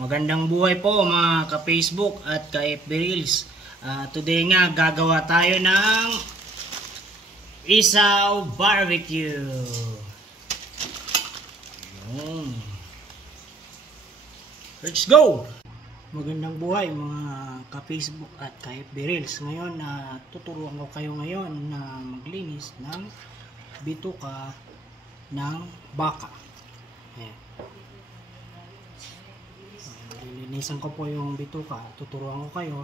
Magandang buhay po mga ka-Facebook at ka-FB Reels. Today nga gagawa tayo ng isaw barbecue. Let's go! Magandang buhay mga ka-Facebook at ka-FB Reels. Ngayon tuturuan ko kayo ngayon na maglinis ng bituka ng baka. Ayan. Lilinisan ko po yung bituka. Tuturuan ko kayo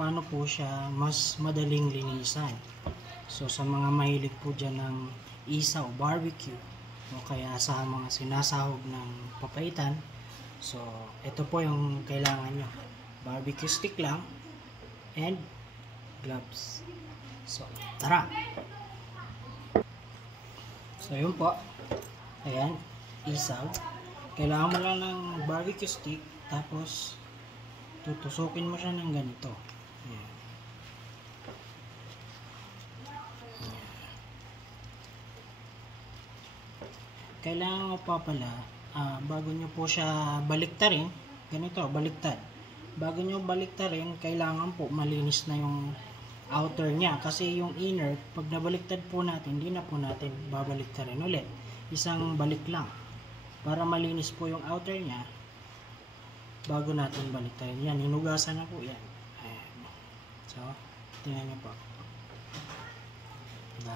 paano po siya mas madaling linisan. So sa mga mahilig po dyan ng isaw barbecue o kaya sa mga sinasahog ng papaitan, so ito po yung kailangan nyo. Barbecue stick lang and gloves. So tara! So yun po, ayan, isaw. Kailangan mo lang ng barbecue stick, tapos tutusukin mo siya ng ganito. Ayan. Kailangan mo pa pala, bago nyo po siya baliktarin, ganito, baliktad. Bago nyo baliktarin, kailangan po malinis na yung outer niya. Kasi yung inner, pag nabaliktad po natin, hindi na po natin babaliktarin ulit. Isang balik lang. Para malinis po yung outer niya, bago natin baliktarin. Yan, hinugasan na po yan. Ayan. So, tingnan nyo po. Diba?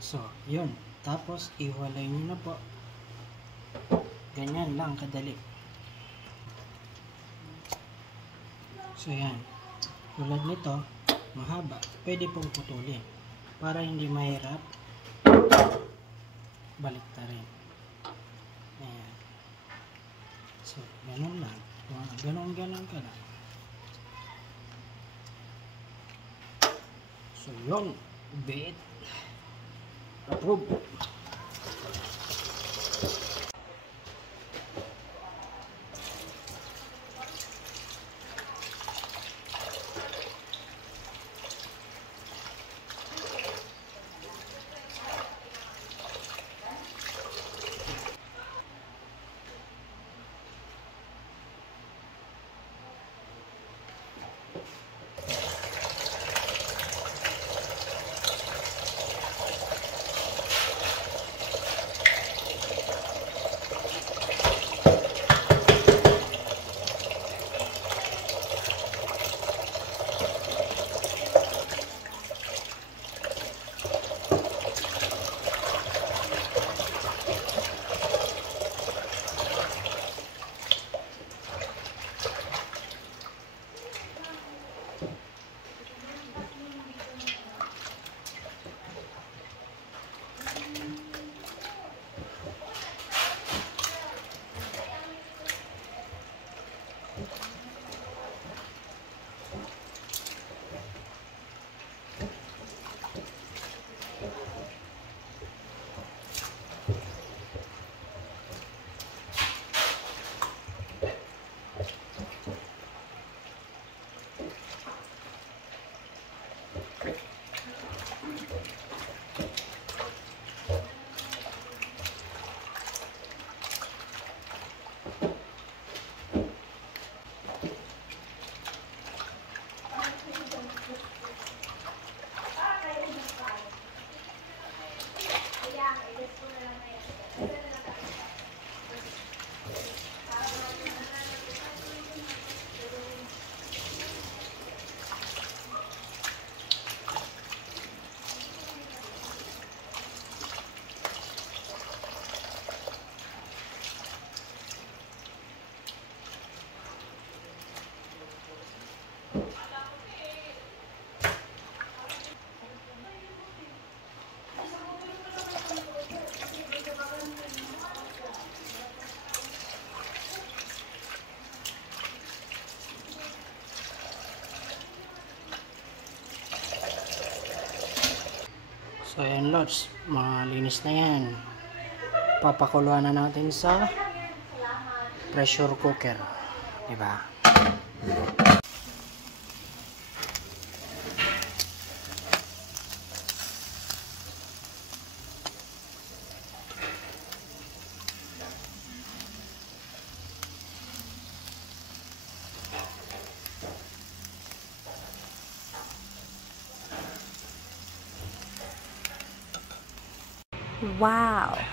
So, yun. Tapos, iwalay nyo na po. Ganyan lang, kadali. So, yan. Tulad nito, mahaba. Pwede pong putulin. Para hindi mahirap baliktarin. Ayan. So, ganun lang. Ganun ka lang. So, yun. Bit. Approve. So ayan lods, malinis na yan. Papakuluan na natin sa pressure cooker, diba? Wow!